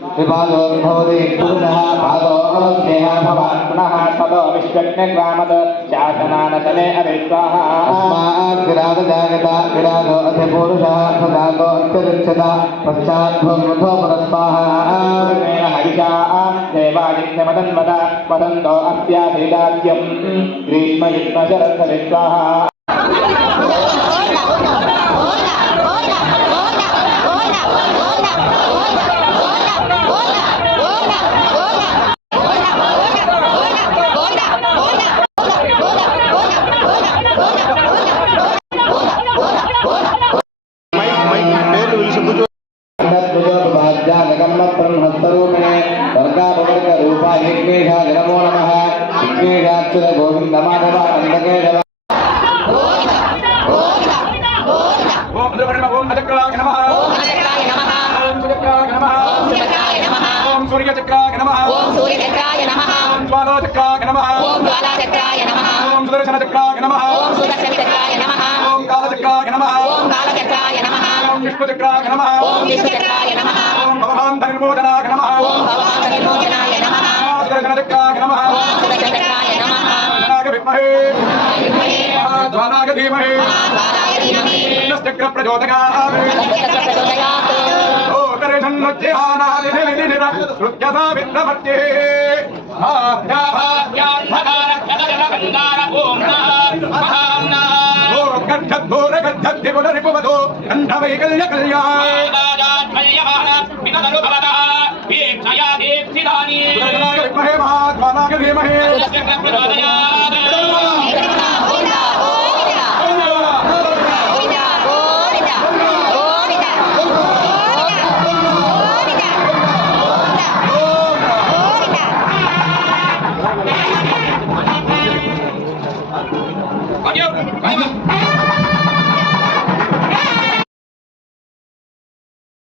विभागोद्भवति पुरुषः पादोऽस्तेह भवान् पुनः ततो विश्वज्ञग्रामद शासनानशने अविश्वाः अस्मात् विराजजायता विराजो अथ पुरुषः सदातो अत्यरिच्छता पश्चाद्भूमुथो परस्वाहा हरिषा देवादित्यमदन्वदा वदन्तो अस्याभिदाद्यम् ग्रीष्मयुष्मशरस्वविश्वाहा ब्रह्मस्वरूपिणे वर्गापवर्गरूपा यज्ञेशाय नमो नमः यज्ञेशाच्युत गोविन्द माधव नन्दकेशव ओम अजक्राय नमः ओम अजक्राय नमः ओम सुचक्राय नमः ओम सुचक्राय नमः ओम सूर्यचक्राय नमः ओम सूर्यचक्राय नमः ओम ज्वालाचक्राय नमः ओम ज्वालाचक्राय नमः ओम सुदर्शनचक्राय नमः ओम सुदर्शनचक्राय नमः ओम कालचक्राय नमः ओम कालचक्राय नमः ओम विष्णुचक्राय नमः ओम विष्णुचक्राय नमः ओम भवान्तर्मोदनाय नमः ओम भवान्तर्मोदनाय नमः ओम सुदर्शनचक्राय नमः ओम सुदर्शनचक्राय नमः ज्वालाय विद्महे ज्वालाय धीमहि चक्र प्रचोदयात् ओ दर्शन्नोज्यानादिनिनिनिर श्रुत्यसा विद्मत्ये आध्याभाग्यान्धकारक्षदरगन्धार ओम महाम्ना ओ गद्धद्धोरगद्धद्दिपुनरिपुवधो गन्धवैकल्य कल्याणादाजात्मल्यमान विनदनुभवतः वीक्षया दीप्सितानि सुदर्शनाय विद्महे महाज्वालाय धीमहि चक्र प्रचोदयात् Come on.